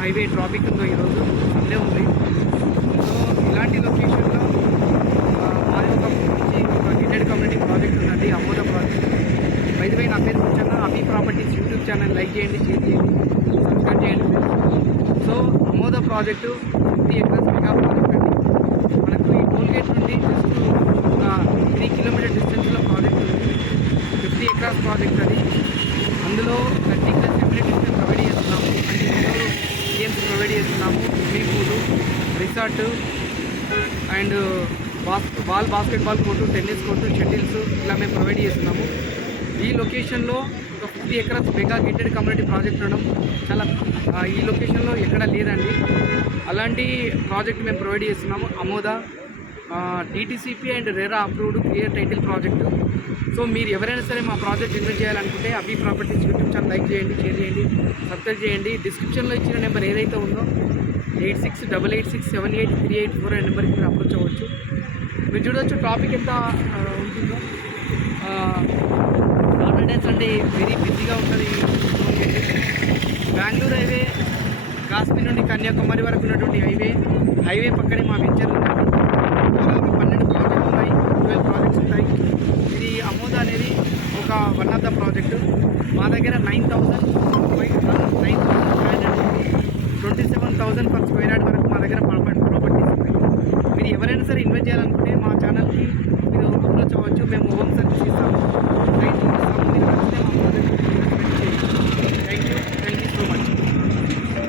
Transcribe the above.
Highway traffic ఉందో ఈరోజు Sunday ఉంది. సో ఇలాంటి లొకేషన్లో మాది ఒక మంచి ఒక గిటెడ్ కమ్యూనిటీ ప్రాజెక్ట్ ఉన్నది, అమోద ప్రాజెక్ట్. బై నా పేరు కూర్చున్న అభి ప్రాపర్టీస్ యూట్యూబ్ ఛానల్ లైక్ చేయండి, షేర్ చేయండి, సబ్స్క్రైబ్ చేయండి friends. So Amoda project 50 acres mega project అండి. మనకు ఈ టోల్గేట్ నుండి జస్ట్ ఒక 3 కిలోమీటర్ డిస్టెన్స్లో ప్రాజెక్ట్ ఉంది. 50 acres ప్రాజెక్ట్ అది. అందులో 30+ ఎమ్యూనిటీస్ మేము ప్రొవైడ్ చేస్తున్నాము. అంటే ఇండోర్ గేమ్స్ ప్రొవైడ్ చేస్తున్నాము, swimming pool, resort and basketball court, tennis court, shuttles ఇలా మేము ప్రొవైడ్ చేస్తున్నాము. ఈ లొకేషన్లో ఒక 50 acres mega gated community project ఉండడం చాలా ఈ లొకేషన్లో ఎక్కడ లేదండి. అలాంటి ప్రాజెక్ట్ మేము ప్రొవైడ్ చేస్తున్నాము. Amoda DTCP and RERA approved clear title project. So మీరు ఎవరైనా సరే మా ప్రాజెక్ట్ ఇన్వెస్ట్ చేయాలనుకుంటే అభి ప్రాపర్టీస్ యూట్యూబ్ ఛానల్ లైక్ చేయండి, షేర్ చేయండి, సబ్స్క్రైబ్ చేయండి. డిస్క్రిప్షన్లో ఇచ్చిన నెంబర్ ఏదైతే ఉందో 8688678384 అనే నెంబర్కి మీరు అప్రోచ్ అవ్వచ్చు. మీరు చూడవచ్చు ట్రాఫిక్ ఎంత ఉంటుందో. సాటర్డే సండే వెరీ బిజీగా ఉంటుంది. బెంగళూరు హైవే కాశ్మీర్ నుండి కన్యాకుమారి వరకు ఉన్నటువంటి హైవే పక్కనే మా వెంచర్ ఉందండి. 12 ప్రాజెక్ట్స్ ఉన్నాయి, 12 ప్రాజెక్ట్స్ ఉంటాయి. ఇది అమోద అనేది ఒక వన్ ఆఫ్ ద ప్రాజెక్టు. మా దగ్గర 9,527,000 పర్ స్క్వేర్ యార్డ్ వరకు మా దగ్గర ప్రాపర్టీస్ ఉన్నాయి. మీరు ఎవరైనా సరే ఇన్వెస్ట్ చేయాలనుకుంటే మా ఛానల్కి మీరు అప్రోచ్ అవ్వచ్చు. మేము హోమ్ సర్వీస్ ఇస్తాము, రైతు ఇస్తాము. మీరు నచ్చితే మా ప్రాజెక్ట్